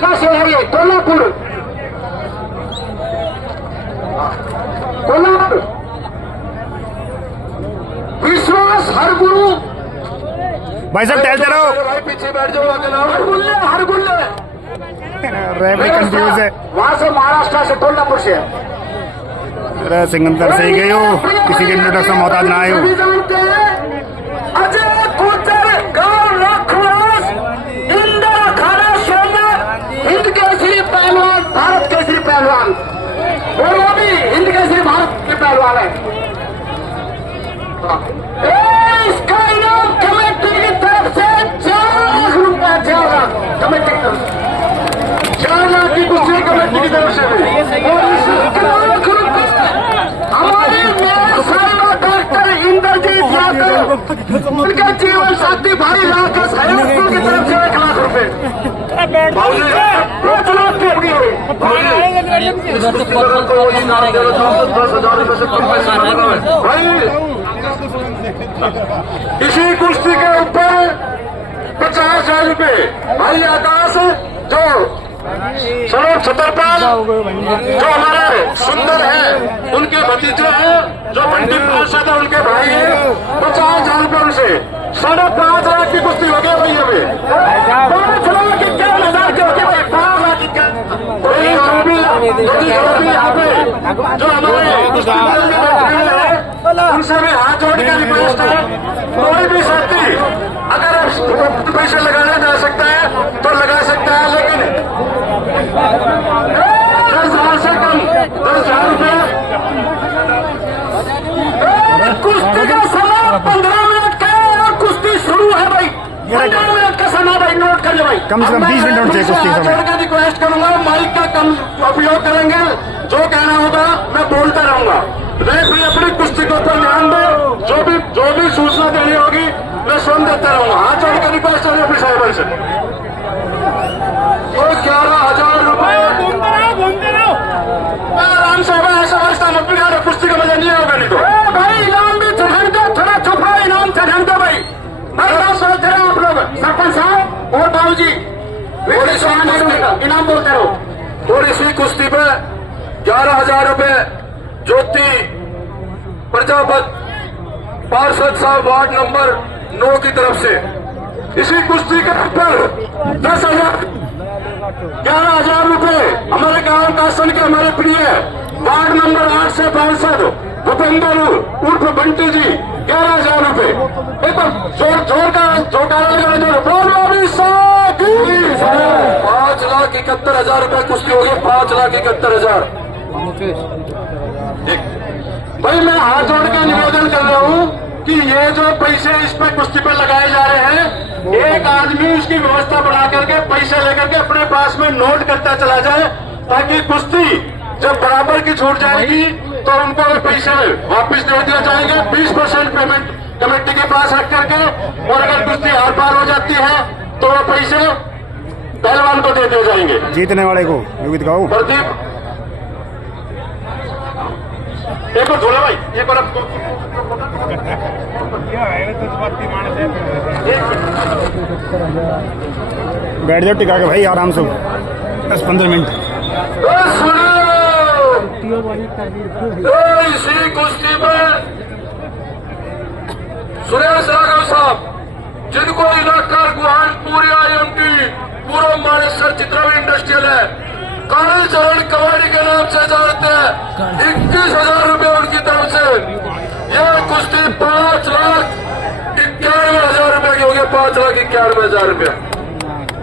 महाराष्ट्र से है ये, कोल्हापुर। विश्वास हरगुरु। भाई साहब टहलते रहो, भाई पीछे बैठ जाओ, हरगुल्ले हरगुल्ले। कंफ्यूज है, वहां से महाराष्ट्र से, कोल्हापुर से। सिंगंतर से ही गए हो, किसी के इंट्रोडक्शन मोहताज ना आए हो। अजय कोचर, गौर लखवास, इंदर अखाड़ा सोमर, हिंद केसरी पहलवान, भारत केसरी पहलवान, और वो भी हिंद केसरी भारत के पहलवान है। इसका इनाम कमेटी की तरफ से 4 लाख रुपया, 4 लाख कमेटी की तरफ से, 4 लाख की कुश्ती कमेटी की तरफ से, और इस 1 लाख रुपये हमारे साहिबा डॉक्टर इंद्रजीत यादव, उनके जीवन साथी भाई राकेश हरियाणा की तरफ से 1 लाख रुपए। 5 लाख की अपनी हुई। भाई इसी कुश्ती के ऊपर 50,000 रुपए भाई आकाश, जो सरोज छतरपाल, जो हमारे सुंदर है, उनके भतीजे हैं, जो पंडित पार्षद है, उनके भाई हैं, 50,000 रुपए उनसे। 5.5 लाख की कुश्ती हो गई भैया में, 5 लाख 51,000 की होगी भाई, 5 लाख 51। यहाँ पे जो हमारे उनसे भी हाथ जोड़ के रिक्वेस्ट है, कोई भी साथी अगर पैसे लगाना जा सकता है तो लगा सकता है, लेकिन 10,000 से कम, 10,000 रुपये। कुश्ती का समय 15 मिनट का है और कुश्ती शुरू है भाई, 15 मिनट का समय भाई, नोट कर लो भाई। कम से कम 20 मिनट से कुश्ती समय। छोड़ के रिक्वेस्ट करूंगा, माइक का कम उपयोग करेंगे, जो कहना होगा मैं बोलता रहूंगा। रेफरी अपनी कुश्ती के ऊपर ध्यान दे, जो भी सूचना देनी होगी मैं सुन देता रहूंगा। हाथ जोड़ के रिक्वेस्ट करें अपनी साहिबा से। 11,000 रुपए आराम से होगा, ऐसा वर्षा मत बिगाड़ो, कुश्ती का मजा नहीं होगा। नहीं तो भाई इनाम भी चढ़ान दो, थोड़ा चुप रहो, इनाम चढ़ान दो भाई। भाई बात सोचते रहो आप लोग, सरपंच साहब और बाबू जी, इनाम बोलते रहो। और इसी कुश्ती पे 11,000 रुपए ज्योति प्रजापत पार्षद साहब वार्ड नंबर 9 की तरफ से। इसी कुश्ती के ऊपर 10,000, 11,000 रुपए हमारे गांव कासन के हमारे प्रिय वार्ड नंबर 8 से पार्षद भूपेंद्र उर्फ बंटी जी, 11,000 रुपए। एक बार जोर का जोकारा लगा, 5,71,000 रुपए कुश्ती होगी, 5,71,000। भाई मैं हाथ जोड़ के निवेदन कर रहा हूँ कि ये जो पैसे इस पे कुश्ती पे लगाए जा रहे हैं, एक आदमी उसकी व्यवस्था बना करके पैसे लेकर के अपने पास में नोट करता चला जाए, ताकि कुश्ती जब बराबर की छूट जाएगी तो उनको पैसे वापस दे दिए जाएंगे। 20% पेमेंट कमेटी के पास रख करके, और अगर कुश्ती आर पार हो जाती है तो वो पैसे पहलवान को दे दिए जाएंगे, जीतने वाले को। योगित गाओ प्रदीप एक बार झोला भाई, एक बार बैठ जाओ टिका के भाई आराम से, 10-15 मिनट। इसी कुश्ती में सुरेश राघव साहब, जिनको इलाका गुहान पूरी आईएमटी पूर्व मानेसर चित्रावी इंडस्ट्रियल है, काली चरण कवाड़ी के नाम से जानते हैं, 21,000 रुपए उनकी तरफ से। यह कुश्ती 5,91,000 रुपए की होगी, 5,91,000 रुपए।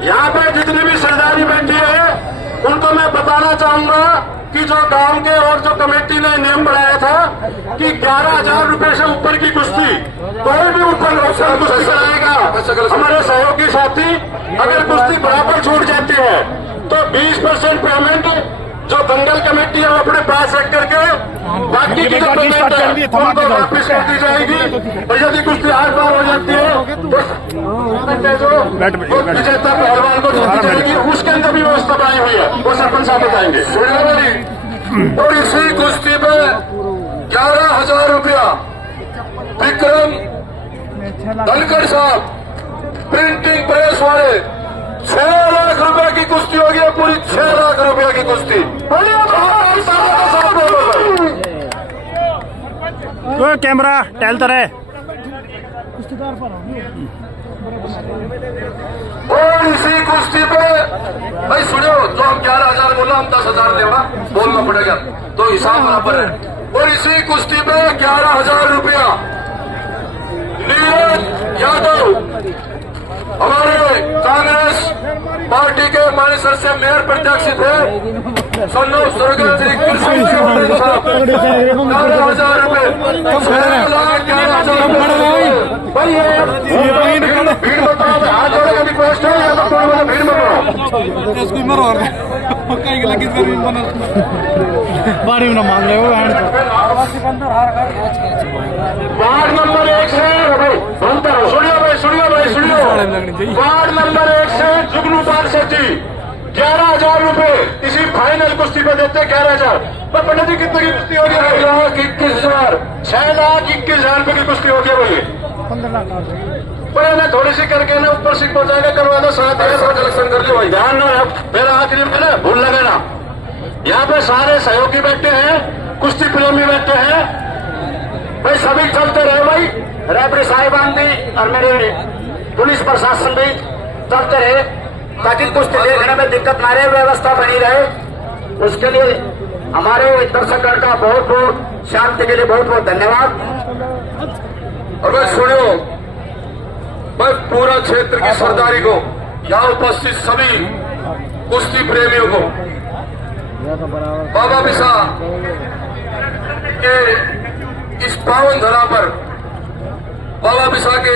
यहाँ पे जितनी भी सरदारी बैठी है उनको मैं बताना चाहूंगा कि जो गांव के और जो कमेटी ने नियम बनाया था कि 11,000 रुपए से ऊपर की कुश्ती कोई भी ऊपर कुश्ती कराएगा, हमारे सहयोगी साथी, अगर कुश्ती बराबर छूट जाती है तो 20% पेमेंट जो दंगल कमेटी है वो अपने पास रख करके बाकी की जो पेमेंट है उनको वापिस कर दी जाएगी। और यदि कुश्ती आर पार हो जाती है तो जो विजेता पहलवान को दी जाएगी, उसके अंदर भी व्यवस्था बनाई हुई है, वो सरपंच साहब बताएंगे। और इसी कुश्ती में 11,000 रुपया विक्रम धनखड़ साहब प्रिंटिंग प्रेस वाले, 6 लाख रुपए की कुश्ती होगी है पूरी 6 लाख रुपए की कुश्ती। ओ कैमरा टहलता रहे। और इसी कुश्ती पे भाई सुनियो, जो हम 11,000 बोला हम 10,000 लेगा बोलना पड़ेगा तो हिसाब बराबर है। और इसी कुश्ती पे 11,000 रुपया नीरज यादव हमारे कांग्रेस पार्टी के मानेसर से मेयर प्रत्याशित है सन्नो स्वर्गीय श्री कृष्ण साहब 11,000 रुपए 6,11,000 भाई भीड़ बताओ, हाथ जोड़े का रिक्वेस्ट है या तो थोड़ा भीड़ बारी में मांग रहे हो। वार्ड नंबर 1 से भाई सुनता रहो, सुनियो भाई वार्ड नंबर 1 से जुगनू पार्षद जी 11,000 रुपए इसी फाइनल कुश्ती पे देते 11,000। पर पंडित जी कितने की कुश्ती होगी? 6,21,000 6,21,000 रुपए की कुश्ती होगी भाई। 15 लाख पर ना थोड़ी सी करके ना ऊपर सीट पहुंचाएगा करवा दो 7,000 कलेक्शन कर लो भाई। ध्यान ना मेरा आखिरी में ना भूल लगे ना, यहाँ पे सारे सहयोगी बैठे हैं, कुश्ती प्रेमी बैठे हैं भाई, सभी चलते रहे भाई। रेफरी साहिबान भी और मेरे पुलिस प्रशासन भी चलते रहे ताकि कुश्ती देखने में दिक्कत ना रहे, व्यवस्था बनी रहे। उसके लिए हमारे दर्शकगण का बहुत बहुत शांति के लिए बहुत बहुत धन्यवाद। और भाई सुनो भाई, पूरा क्षेत्र की सरदारी को, यहाँ उपस्थित सभी कुश्ती प्रेमियों को बाबा बिसा के इस पावन धरा पर, बाबा बिसा के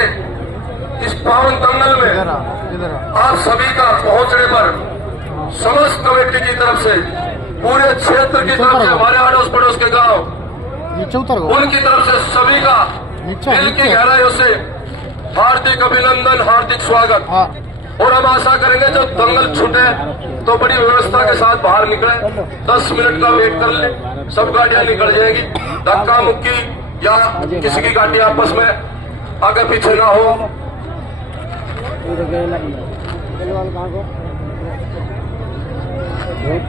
इस पावन दंगल में आप सभी का पहुंचने पर समस्त कमेटी की तरफ से, पूरे क्षेत्र की तरफ से, हमारे अड़ोस पड़ोस के गांव उनकी तरफ से सभी का दिल की गहराइयों से हार्दिक अभिनंदन, हार्दिक स्वागत। और अब आशा करेंगे जब दंगल छूटे तो बड़ी व्यवस्था के साथ बाहर निकले, 10 मिनट का वेट कर ले, सब गाड़ियां निकल जाएगी, धक्का मुक्की या किसी की गाड़ी आपस में आगे पीछे ना हो। एक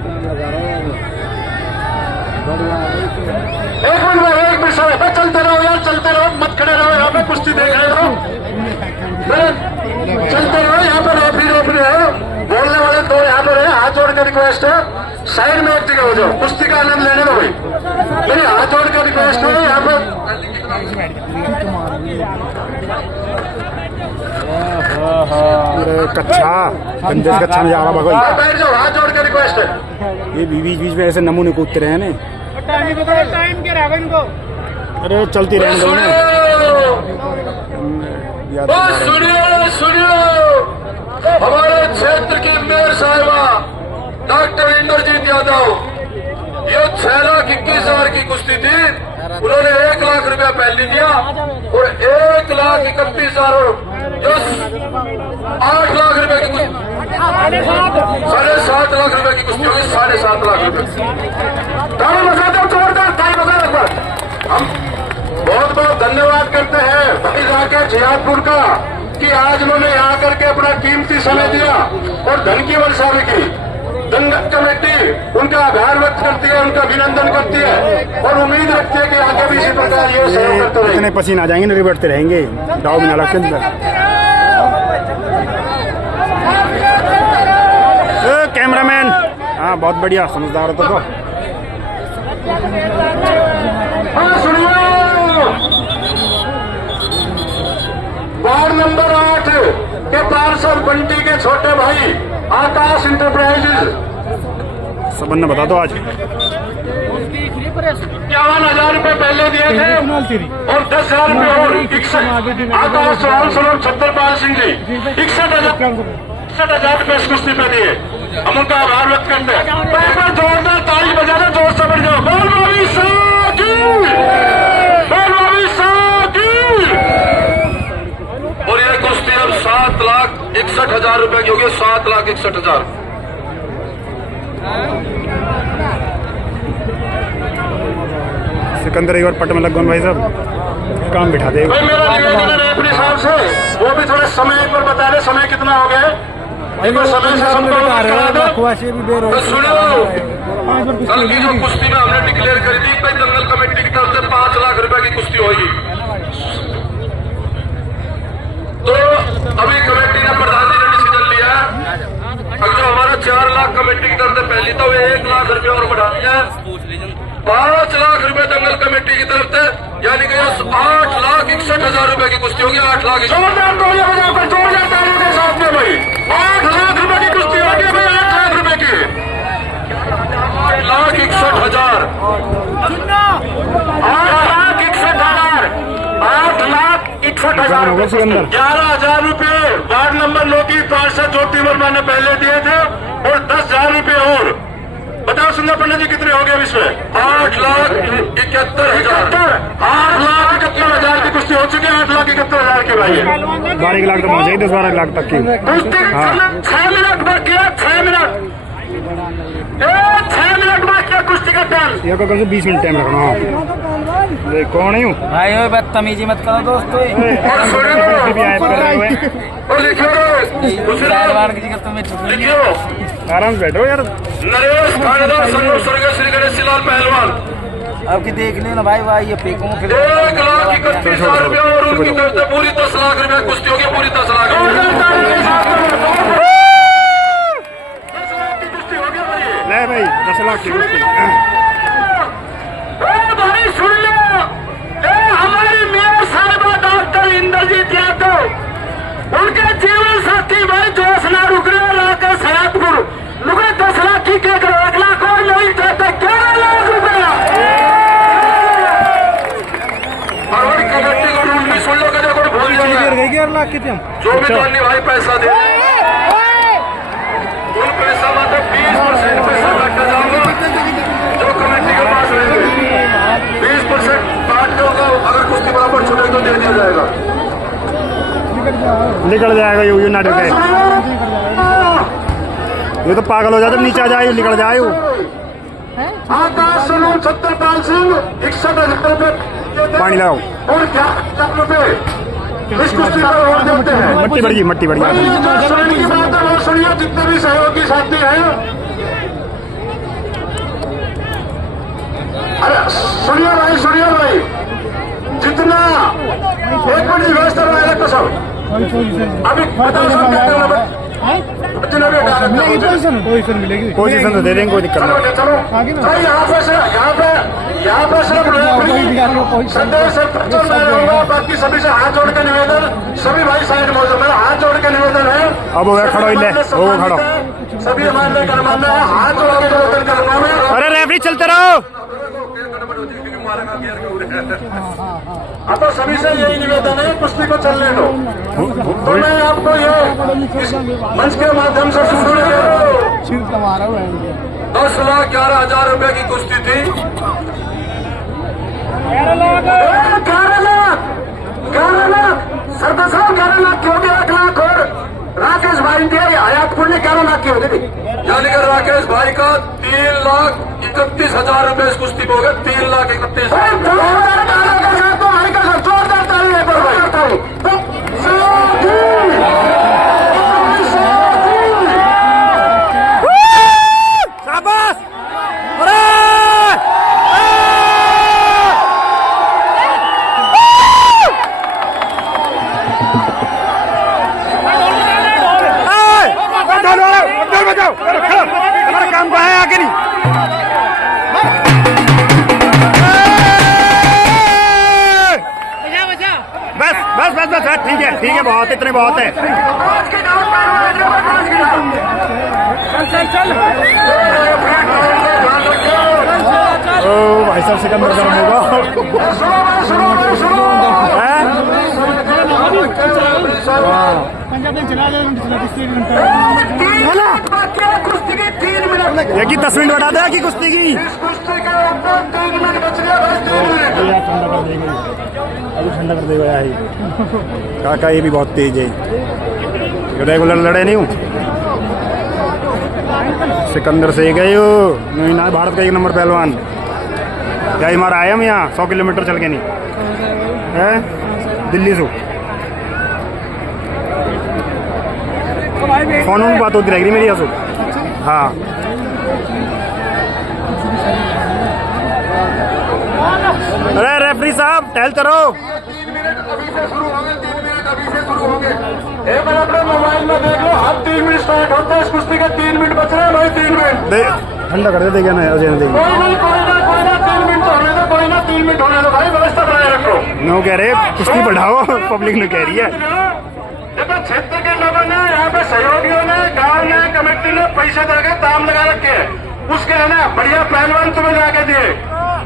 मिनट चलते रहो यार, चलते रहो, मत खड़े रहो, यहाँ पे कुश्ती देख रहे हो, चलते रहो। यहाँ पे रेफरी है, बोलने वाले दो यहाँ पर है, हाथ जोड़ के रिक्वेस्ट है साइड में एक जगह हो जाओ, कुश्ती का आनंद लेने दो भाई। मेरी हाथ जोड़ के रिक्वेस्ट है यहाँ पे कच्छा गंजे से कच्छा में जा रहा भगवान, बैठ जाओ, हाथ जोड़ के रिक्वेस्ट है। ये बीच बीच में ऐसे नमूने कूदते रहे ना, टाइम के रहा इनको। अरे चलती रहे सुनियो हमारे क्षेत्र की मेयर साहिबा डॉक्टर इंद्रजीत यादव, ये 6,21,000 की कुश्ती थी, उन्होंने 1 लाख रुपया पहले दिया और 1,31,000 जो 8 लाख रुपए की कुश्ती, 7.5 लाख रुपए की कुश्ती होगी, 7.5 लाख रुपए। ताली बजा दो जोरदार, ताली बजा एक बार। हम बहुत बहुत धन्यवाद करते हैं भाई जाके जियादपुर का कि आज उन्होंने यहाँ करके अपना कीमती समय दिया और धन की वर्षा भी की। दंगल कमेटी उनका आभार व्यक्त करती है, उनका अभिनंदन करती है और उम्मीद रखती है कि आगे भी इसी प्रकार ये सहयोग करते रहेंगे। इतने पसीना आ जाएंगे ना, बैठते रहेंगे दाव में अलग के कैमरामैन। हाँ बहुत बढ़िया, समझदार होता तो। वार्ड नंबर 8 के पार्षद बंटी के छोटे भाई आकाश इंटरप्राइजेज, सबन ने बता दो आज 51,000 रुपए पहले दिए थे और 10,000 रुपए और 61 आकाश चौहान सलोर छत्रपाल सिंह जी 61,000 रुपए इस कुश्ती पे दिए, हम उनका आभार व्यक्त करते हैं। जोरदार ताली बजा दो, जोर से बढ़ जाओ, बोल भाभी साकी, बोल भाभी साकी। और ये कुश्ती अब 7,61,000 रुपए की होगी, 7,61,000। सिकंदर एक बार पट में लग गए भाई साहब, काम बिठा दे। भाई मेरा निवेदन है रेफरी साहब से, वो भी थोड़ा समय एक बार बता दे, समय कितना हो गया है? देखो समय से हमको करा दो। तो सुनो, कल की जो कुश्ती में हमने डिक्लेयर करी थी कई दंगल कमेटी की तरफ से 5 लाख रुपए की कुश्ती होगी। तो अभी कमेटी ने प्रधान जी ने डिसीजन लिया, अब जो हमारा 4 लाख कमेटी की तरफ से पहली तो 1 लाख रुपए और बढ़ा दिया, 5 लाख रुपए दंगल कमेटी की तरफ से, यानी कि 8,61,000 रुपए की कुश्ती होगी। 8 लाख जोरदार तालियां बजाओ कर, जोरदार तालियों के साथ में भाई 8 लाख रुपए की कुश्ती होगी भाई। 8 लाख रुपए की 8,61,000 सिकंदर 11,000 रुपए वार्ड नंबर 9 की पार्षद ज्योति वर्मा ने पहले दिए थे और 10,000 रुपए और। बताओ सुंदर पंडित जी कितने हो गए इसमें? 8,71,000। 8,71,000 की कुश्ती हो चुकी है। 8,71,000 के भाई 12 लाख तक पहुंच जाएगी, 10-12 लाख तक की कुश्ती 6 मिनट बाकी है। 6 मिनट 6 मिनट बाकी है कुश्ती का टाइम। ये कल से 20 मिनट टाइम रखना। हाँ कौन है भाई ओए बदतमीजी मत करो दोस्तों। और सुनो भी आए कर रहे हुए और लिखियो आराम से बैठो यार। नरेश खानेदार संगम स्वर्गीय श्री गणेश लाल पहलवान अब की देख लेना भाई भाई ये फेंकूं फिर 1,31,000 रुपया और उनकी तरफ से पूरी 10 लाख रुपया कुश्ती होगी। पूरी 10 लाख की कुश्ती होगी भाई। ले भाई 10 लाख की कुश्ती। भाई सुन लो, हमारी मेयर साहिबा डॉक्टर इंद्रजीत यादव उनके जीवन साथी भाई जोशना रुकरे लाकर सयादपुर लुके 10 लाख की केक 1 लाख और नहीं चाहते 11 लाख रुपया। और वही कमेटी को रूल भी सुन लो कि देखो भूल जाएगा 11 लाख कितने जो भी जानी भाई पैसा दे उन पैसा मतलब 20% पैसा काटा जाऊंगा जो कमेटी के पास रहेंगे। 20% काट होगा, अगर कुश्ती बराबर छुटे तो दे दिया जाएगा। निकल जाएगा ये नाटक है। ये तो पागल हो जाता नीचे आ जाए निकल जाए। आकाश सलून सत्यपाल सिंह 61,000 रुपए पानी लगाओ और 11,000 रुपए इस कुश्ती पर और देते हैं। मट्टी बढ़ी मट्टी बढ़ी। जो सुनने की बात है वो सुनिए, जितने भी सहयोगी साथी हैं। अरे सुनिए भाई जितना एक मिनट व्यवस्था रहेगा तो सब अभी पोजीशन तो दे देंगे, कोई दिक्कत नहीं। चलो यहाँ पे सिर्फ संदेश सरपंच मैं रहूंगा, बाकी सभी से हाथ जोड़ के निवेदन, सभी भाई साइड मौजूद मेरा हाथ जोड़ के निवेदन है। अब वो खड़ो ले वो खड़ो। सभी हमारे गणमान्य है, हाथ जोड़ के निवेदन करूंगा मैं। अरे रेफरी चलते रहो। अब तो सभी से यही निवेदन है कुश्ती को चलने दो। तो मैं आपको ये इस मंच के माध्यम से सुन रहे हो 10,11,000 रुपए की कुश्ती थी। 11 लाख सरदार साहब 11 लाख की होगी। 1 लाख और राकेश भाई के हयातपुर ने 11 लाख की होगी, यानी कि राकेश भाई का 3,31,000 रुपए इस कुश्ती को हो गए। 3,31,000 जोरदार ताली है पर भाई। शाबाश। हमारा काम है आगे नहीं। बस ठीक है बहुत इतने बहुत है। ओ भाई साहब सिकंदर गर्म होगा। की 10 मिनट बता दे कि कुश्ती की अभी ठंडा कर देगा यार। काका ये भी बहुत तेज है, रेगुलर लड़े नहीं हूँ। सिकंदर से गए हो नहीं ना, भारत का 1 नंबर पहलवान। क्या हमारा आए हम यहाँ 100 किलोमीटर चल के नहीं है दिल्ली से। फोन में बात होती रहेगी मेरी हंसो। हाँ अरे रेफरी साहब टहलते रहो। 3 मिनट अभी से शुरू होंगे, 3 मिनट अभी से शुरू होंगे। एक बार अपने मोबाइल में देख लो, अब 3 मिनट स्टार्ट होते हैं इस कुश्ती के, 3 मिनट बच रहे हैं भाई, 3 मिनट। ठंडा कर दे क्या ना कोई ना 3 मिनट तो होने दो, कोई ना 3 मिनट होने दो भाई, व्यवस्था बनाए रखो। नो कह रहे कुश्ती बढ़ाओ, पब्लिक ने कह रही है। देखो क्षेत्र के लोगों ने, यहाँ पे सहयोगियों ने, गांव ने, कमेटी ने पैसे देकर दाम लगा रखे हैं, उसके है ना बढ़िया पहलवान तुम्हें लाके दिए,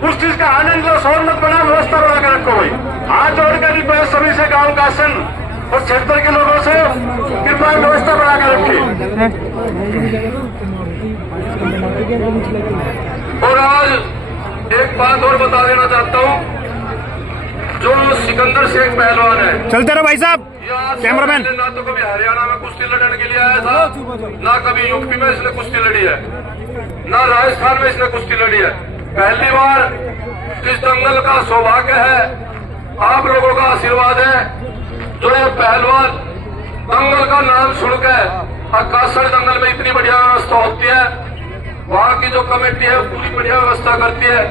उस चीज का आनंद लो, शोर मत बना, व्यवस्था बना के रखो भाई। हाथ जोड़कर रिक्वेस्ट सभी से, गांव का सन और क्षेत्र के लोगों से कृपया व्यवस्था बना के रखिए। और आज एक बात और बता देना चाहता हूँ, जो सिकंदर शेख पहलवान है, चलते रहो भाई साहब। कैमरामैन ना तो कभी हरियाणा में कुश्ती लड़ने के लिए आया था, ना कभी यूपी में इसने कुश्ती लड़ी है, ना राजस्थान में इसने कुश्ती लड़ी है। पहली बार इस दंगल का सौभाग्य है, आप लोगों का आशीर्वाद है, जो ये पहलवान दंगल का नाम सुनकर आकाशवाणी दंगल में इतनी बढ़िया व्यवस्था होती है, वहाँ की जो कमेटी है पूरी बढ़िया व्यवस्था करती है,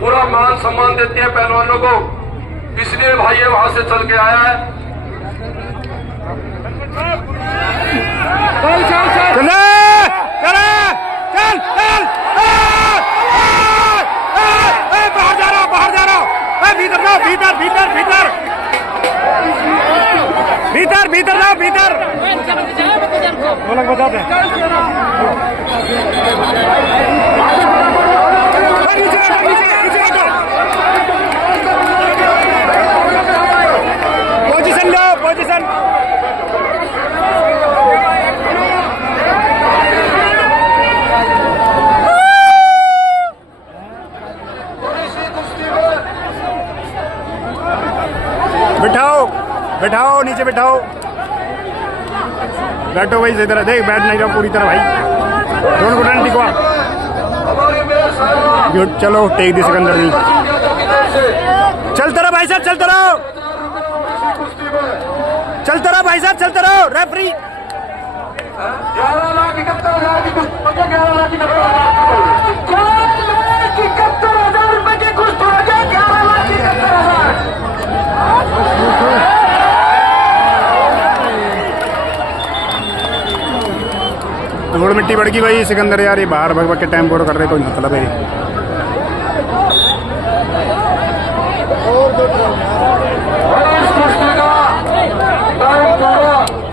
पूरा मान सम्मान देती है पहलवानों को, इसलिए भाई ये वहां से चल के आया है। चल चल चल चल बाहर जा रहा, बाहर जा रहा, भीतर जाओ, भीतर भीतर भीतर भीतर भीतर जाओ, भीतर बताते पोजीशन लो, पोजीशन। बिठाओ बिठाओ, नीचे बिठाओ, बैठो भाई, इधर देख, बैठ नहीं रहा पूरी तरह भाई, दोनों घुटने टिकवा। गुड, चलो टेक दी सिकंदर जी, चलते रहो भाई साहब, चलते रहो, चलते रहो भाई साहब, चलते रहो। रेफरी 11,71,000 की कुश्ती, 11,71,000 रुपए की कुश्ती हो गया, 11,71,000। रोड मिट्टी बढ़ गई भाई। सिकंदर यार ये बाहर भगभग के टाइम कर रहे, कोई मतलब है।